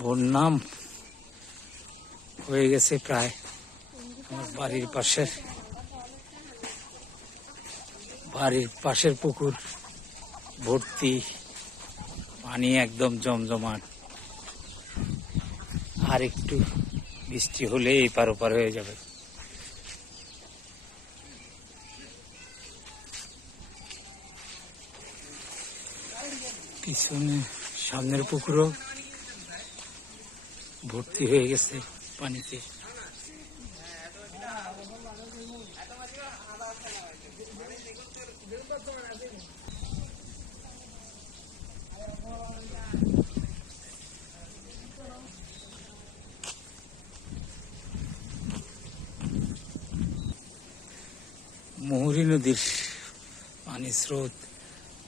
বন্যা হয়ে গেছে প্রায় আমার বাড়ির পাশের পুকুর ভর্তি পানি, একদম জমজমাট। আর একটু বৃষ্টি হলে এই পার ওপার হয়ে যাবে। পিছনে সামনের পুকুরও ভর্তি হয়ে গেছে পানিতে। মুহুরী নদীর পানি স্রোত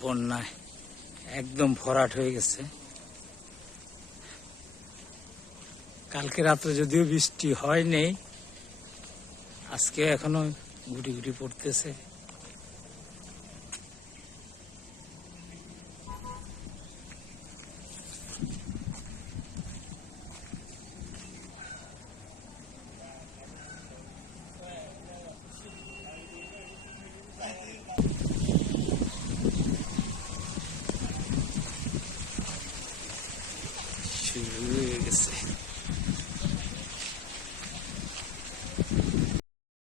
বন্যায় একদম ভরাট হয়ে গেছে। কালকে রাত্রে যদিও বৃষ্টি হয়নি, আজকে এখনো গুটি গুটি পড়তেছে।